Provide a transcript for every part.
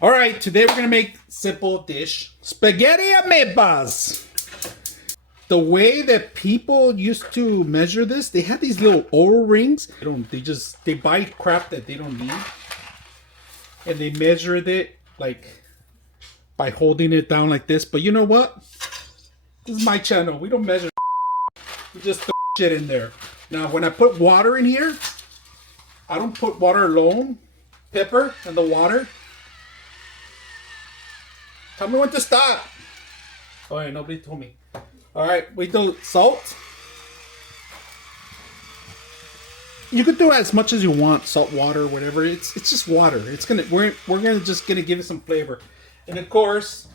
All right, today we're gonna make simple dish spaghetti and meatballs. The way that people used to measure this, they had these little O-rings. They buy crap that they don't need, and they measured it like by holding it down like this. But you know what? This is my channel. We don't measure. We just throw shit in there. Now, when I put water in here, I don't put water alone. Pepper and the water. Tell me when to stop. Oh, yeah, nobody told me. All right, we do salt. You could do as much as you want, salt water, whatever. It's just water. We're gonna just give it some flavor, and of course,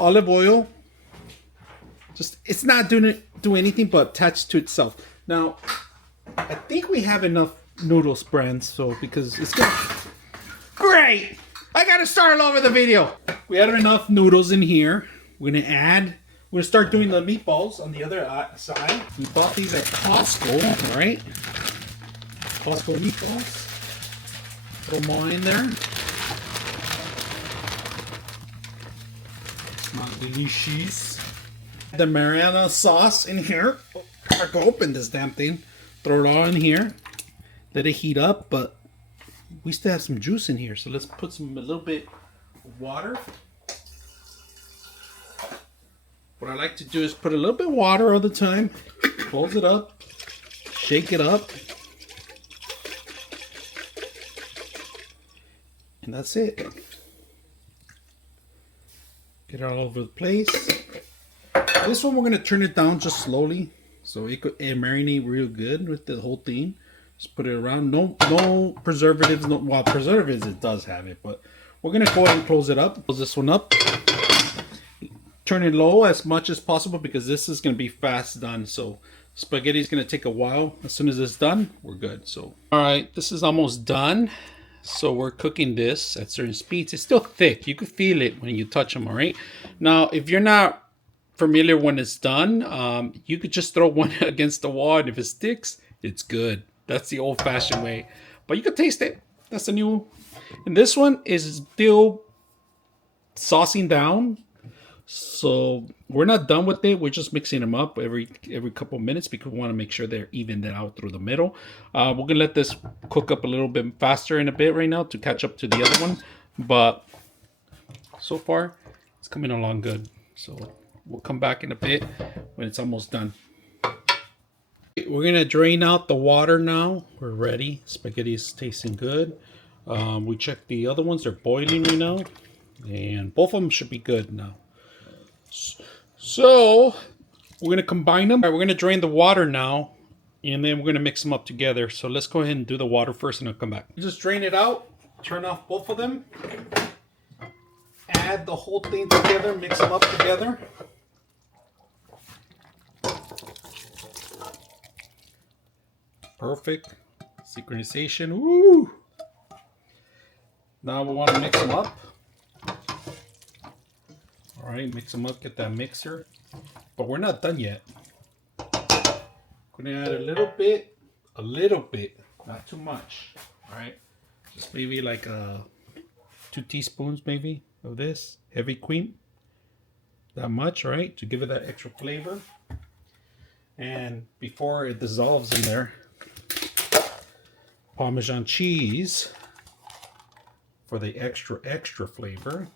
olive oil. Just it's not do anything but attach to itself. Now, I think we have enough noodles brands, so because it's gonna great. I gotta start all over the video. We have enough noodles in here. We're gonna start doing the meatballs on the other side. We bought these at Costco, right? Costco meatballs. Throw them all in there. Smell delicious. The marinara sauce in here. Oh, I can open this damn thing. Throw it all in here. Let it heat up, but we still have some juice in here, so let's put a little bit of water. What I like to do is put a little bit of water all the time, close it up, shake it up, and that's it. Get it all over the place. This one we're going to turn it down just slowly, so it could marinate real good with the whole thing. Just put it around. No preservatives. Well, preservatives it does have it, but we're going to go ahead and close it up. Close this one up. Turn it low as much as possible because this is going to be fast done. So spaghetti is going to take a while. As soon as it's done, we're good. So all right, this is almost done. So we're cooking this at certain speeds. It's still thick. You can feel it when you touch them. All right. Now, if you're not familiar when it's done, you could just throw one against the wall, and if it sticks, it's good. That's the old-fashioned way. But you can taste it. That's the new. And this one is still saucing down. So we're not done with it. We're just mixing them up every couple of minutes because we want to make sure they're evened out through the middle. We're gonna let this cook up a little bit faster in a bit right now to catch up to the other one. But so far, it's coming along good. So we'll come back in a bit when it's almost done. We're gonna drain out the water now. We're ready. Spaghetti is tasting good. We checked the other ones. They're boiling right now, and both of them should be good now. So we're gonna combine them. All right, we're gonna drain the water now, and then we're gonna mix them up together. So let's go ahead and do the water first, and I'll come back. Just drain it out. Turn off both of them. Add the whole thing together. Mix them up together. Perfect. Synchronization. Woo! Now we want to mix them up. All right, mix them up. Get that mixer. But we're not done yet. Gonna add a little bit, not too much. All right, just maybe like 2 teaspoons maybe of this heavy cream. That much, right, to give it that extra flavor. And before it dissolves in there, Parmesan cheese for the extra flavor.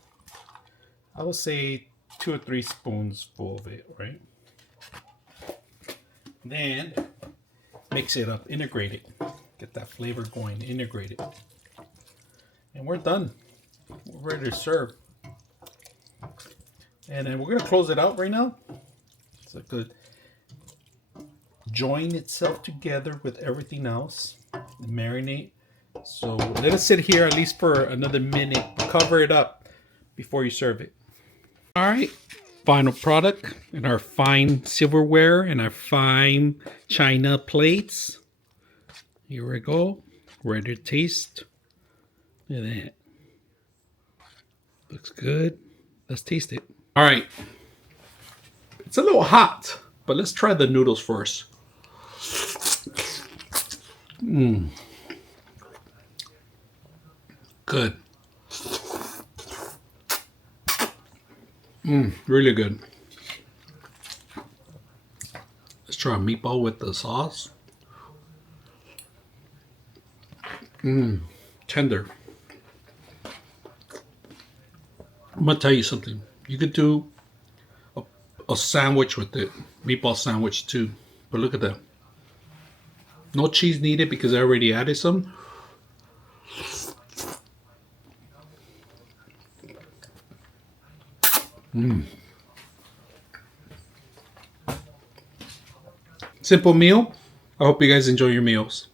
I would say 2 or 3 spoons full of it, right? Then mix it up, integrate it, get that flavor going, integrate it, and we're done. We're ready to serve. And then we're gonna close it out right now. So it could join itself together with everything else, marinate. So let it sit here at least for another minute. Cover it up before you serve it. All right, final product in our fine silverware and our fine china plates. Here we go, ready to taste. Look at that. Looks good. Let's taste it. All right, it's a little hot, but let's try the noodles first. Good. Really good. Let's try a meatball with the sauce. Tender. I'm gonna tell you something. You could do a sandwich with it, meatball sandwich too. But look at that. No cheese needed because I already added some. Simple meal. I hope you guys enjoy your meals.